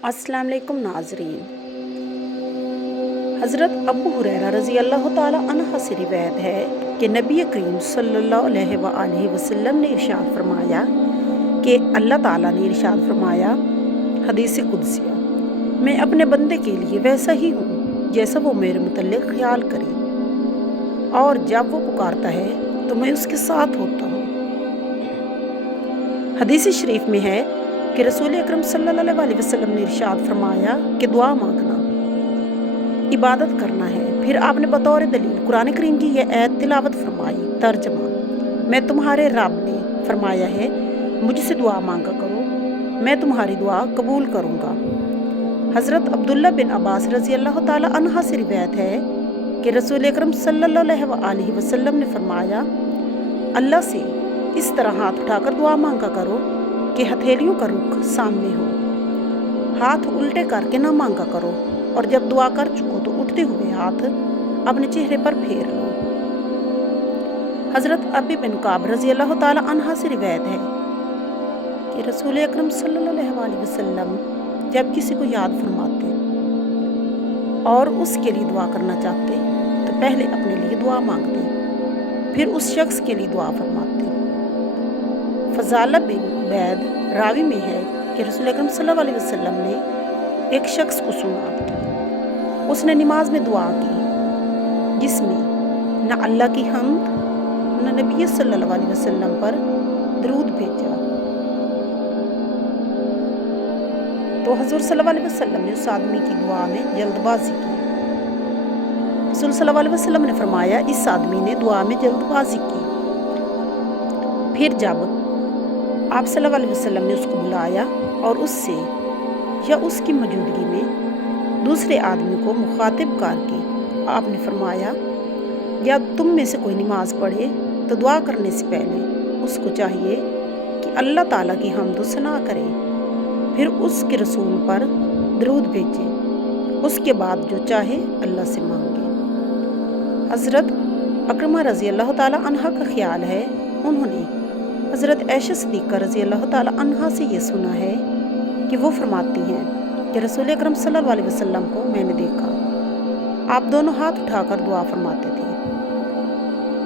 अस्सलाम वालेकुम नाज़रीन। हज़रत अबू हुरैरा रज़ी अल्लाह ताला अन्हा से रिवायत है कि नबी करीम सल्लल्लाहु अलैहि वसल्लम ने इरशाद फरमाया कि अल्लाह ताला ने इरशाद फरमाया, हदीस कुदसिया, मैं अपने बंदे के लिए वैसा ही हूँ जैसा वो मेरे मुतल्लिक़ ख्याल करे, और जब वो पुकारता है तो मैं उसके साथ होता हूँ। हदीस शरीफ में है कि रसूल अकरम सल्लल्लाहु अलैहि वसल्लम ने इरशाद फरमाया कि दुआ मांगना इबादत करना है। फिर आपने बतौर दलील कुरान करीम की यह आयत तिलावत फरमाई। तर्जमा, मैं तुम्हारे रब ने फरमाया है मुझसे दुआ मांगा करो, मैं तुम्हारी दुआ कबूल करूँगा। हज़रत अब्दुल्ला बिन अब्बास रज़ी अल्लाह ताला अन्हा से रिवायत है कि रसूल अकरम सल्लल्लाहु अलैहि वसल्लम ने फरमाया, अल्लाह से इस तरह हाथ उठाकर दुआ मांगा करो कि हथेलियों का रुख सामने हो। हाथ उल्टे करके ना मांगा करो, और जब दुआ कर चुको तो उठते हुए हाथ अपने चेहरे पर फेर लो। हज़रत अबी बिन काब रज़ी अल्लाह ताला अन्हा से रिवायत है कि रसूल अकरम सल्लल्लाहु अलैहि वसल्लम जब किसी को याद फरमाते और उसके लिए दुआ करना चाहते तो पहले अपने लिए दुआ मांगते, फिर उस शख्स के लिए दुआ फरमाते। फज़ाला बिन उबैद रावी में है कि रसूल अकरम सल्लल्लाहु अलैहि वसल्लम ने एक शख्स को सुना, उसने नमाज में दुआ की जिसमें न अल्लाह की हम्द न नबी सल्लल्लाहु अलैहि वसल्लम पर दरूद भेजा। तो हुज़ूर सल्लल्लाहु अलैहि वसल्लम ने उस आदमी की दुआ में जल्दबाजी की। रसूल सल्लल्लाहु अलैहि वसल्लम ने फरमाया, इस आदमी ने दुआ में जल्दबाजी की। फिर जब आप सल्लल्लाहु अलैहि वसल्लम ने उसको बुलाया और उससे या उसकी मौजूदगी में दूसरे आदमी को मुखातिब करके आपने फरमाया, जब तुम में से कोई नमाज पढ़े तो दुआ करने से पहले उसको चाहिए कि अल्लाह ताला की हम्द सना करे, फिर उसके रसूल पर दरूद भेजे, उसके बाद जो चाहे अल्लाह से मांगे। हज़रत अकरमा रज़ी अल्लाह ताला अन्हा का ख्याल है, उन्होंने हज़रत आयशा सिद्दीक़ा रज़ी अल्लाह ताला अन्हा से ये सुना है कि वो फरमाती हैं कि रसूल अकरम सल्लल्लाहु अलैहि वसल्लम को मैंने देखा, आप दोनों हाथ उठाकर दुआ फरमाते थे।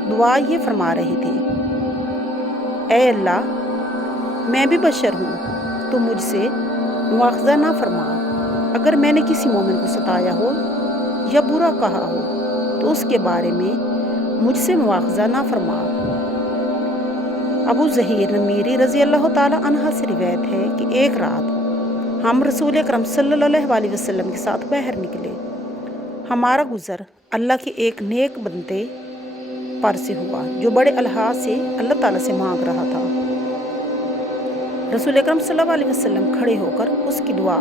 दुआ ये फरमा रहे थे, ऐ अल्लाह, मैं भी बशर हूँ, तो मुझसे मुआख़ज़ा ना फरमा। अगर मैंने किसी मोमिन को सताया हो या बुरा कहा हो तो उसके बारे में मुझसे मुआख़ज़ा ना फरमा। अबू ज़हीर नमीरी रज़ी अल्लाह ताला अन्हा से रिवायत है कि एक रात हम रसूल अकरम सल्लल्लाहु अलैहि वसल्लम के साथ बाहर निकले। हमारा गुज़र अल्लाह के एक नेक बंदे पर से हुआ जो बड़े अल्हाज़ से अल्लाह ताला से मांग रहा था। रसूल अकरम सल्लल्लाहु अलैहि वसल्लम खड़े होकर उसकी दुआ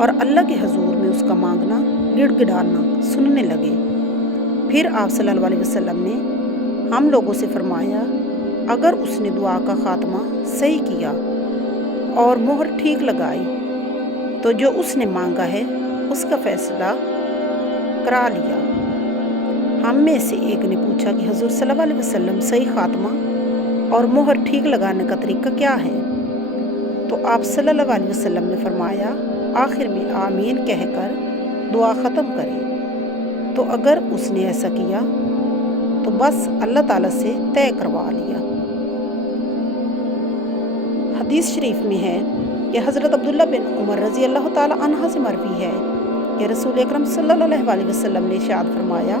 और अल्लाह के हजूर में उसका मांगना गिड़गिड़ाना सुनने लगे। फिर आप सल्लल्लाहु अलैहि वसल्लम ने हम लोगों से फरमाया, अगर उसने दुआ का ख़ात्मा सही किया और मोहर ठीक लगाई तो जो उसने मांगा है उसका फ़ैसला करा लिया। हम में से एक ने पूछा कि हुज़ूर सल्लल्लाहु अलैहि वसल्लम सही ख़ात्मा और मोहर ठीक लगाने का तरीका क्या है? तो आप सल्लल्लाहु अलैहि वसल्लम ने फरमाया, आखिर में आमीन कहकर दुआ ख़त्म करें। तो अगर उसने ऐसा किया तो बस अल्लाह ताला से तय करवा लिया। हदीस शरीफ में है कि हज़रत अब्दुल्ला बिन उमर रज़ी अल्लाह ताला अन्हा से मरवी है कि रसूल अकरम सल्लल्लाहु अलैहि वसल्लम ने इरशाद फरमाया,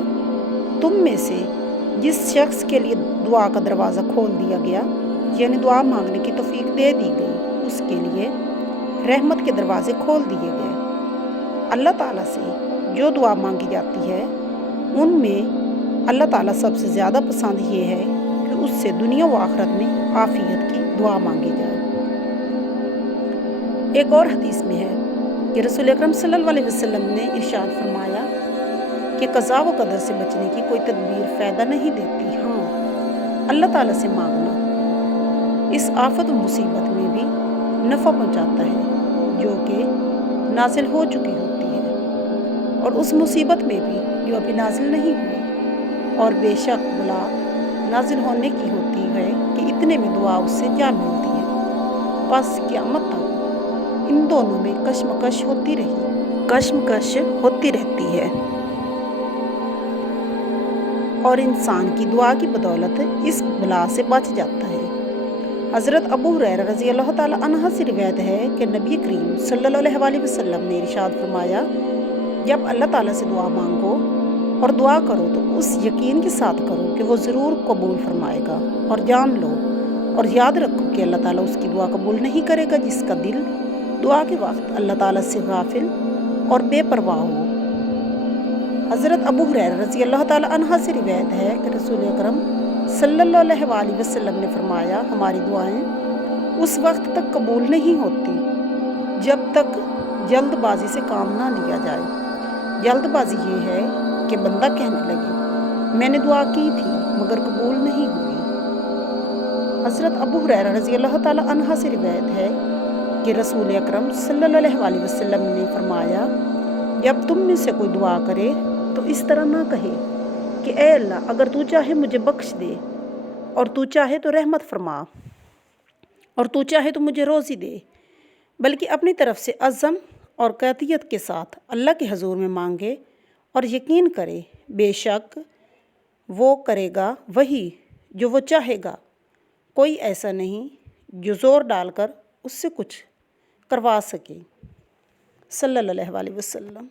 तुम में से जिस शख्स के लिए दुआ का दरवाज़ा खोल दिया गया यानी दुआ मांगने की तौफीक दे दी गई, उसके लिए रहमत के दरवाज़े खोल दिए गए। अल्लाह ताला से जो दुआ मांगी जाती है उनमें अल्लाह ताला सबसे ज़्यादा पसंद ये है कि उससे दुनिया व आखिरत में आफियत की दुआ मांगी जाए। एक और हदीस में है कि रसूल अकरम सल्लल्लाहु अलैहि वसल्लम ने इरशाद फरमाया कि क़ज़ा व क़दर से बचने की कोई तदबीर फ़ायदा नहीं देती, हाँ अल्लाह ताला से मांगना इस आफत व मुसीबत में भी नफ़ा पहुँचाता है जो कि नाजिल हो चुकी होती है, और उस मुसीबत में भी जो अभी नाजिल नहीं हुई, और बेशक बुला नाजिल होने की होती है कि इतने में दुआ उससे जा मिलती है। बस क़यामत तक ان دونوں میں کشمکش ہوتی رہتی ہے اور انسان کی دعا کی بدولت اس بلا سے بچ جاتا ہے۔ حضرت ابو ہریرہ رضی اللہ تعالیٰ عنہ سے روایت ہے کہ نبی کریم صلی اللہ علیہ وسلم نے ارشاد فرمایا، جب اللہ تعالیٰ سے دعا مانگو اور دعا کرو تو اس یقین کے ساتھ کرو کہ وہ ضرور قبول فرمائے گا، اور جان لو اور یاد رکھو کہ اللہ تعالیٰ اس کی دعا قبول نہیں کرے گا جس کا دل دعا کے وقت اللہ تعالیٰ سے غافل اور بے پرواہ ہو۔ حضرت ابو ہریرہ رضی اللہ تعالیٰ عنہ سے روایت ہے کہ رسول اکرم صلی اللہ علیہ وسلم نے فرمایا، ہماری دعائیں اس وقت تک قبول نہیں ہوتی جب تک جلد بازی سے کام نہ لیا جائے۔ جلد بازی یہ ہے کہ بندہ کہنے لگے، میں نے دعا کی تھی مگر قبول نہیں ہوئی۔ حضرت ابو ہریرہ رضی اللہ تعالیٰ عنہ سے روایت ہے کہ رسول اکرم صلی اللہ علیہ وسلم نے فرمایا، جب تم میں سے کوئی دعا کرے تو اس طرح نہ کہے کہ اے اللہ اگر تو چاہے مجھے بخش دے، اور تو چاہے تو رحمت فرما، اور تو چاہے تو مجھے روزی دے، بلکہ اپنی طرف سے عزم اور قطعیت کے ساتھ اللہ کے حضور میں مانگے اور یقین کرے بے شک وہ کرے گا وہی جو وہ چاہے گا، کوئی ایسا نہیں جو زور ڈال کر اس سے کچھ کروا سکے۔ صلی اللہ علیہ وسلم۔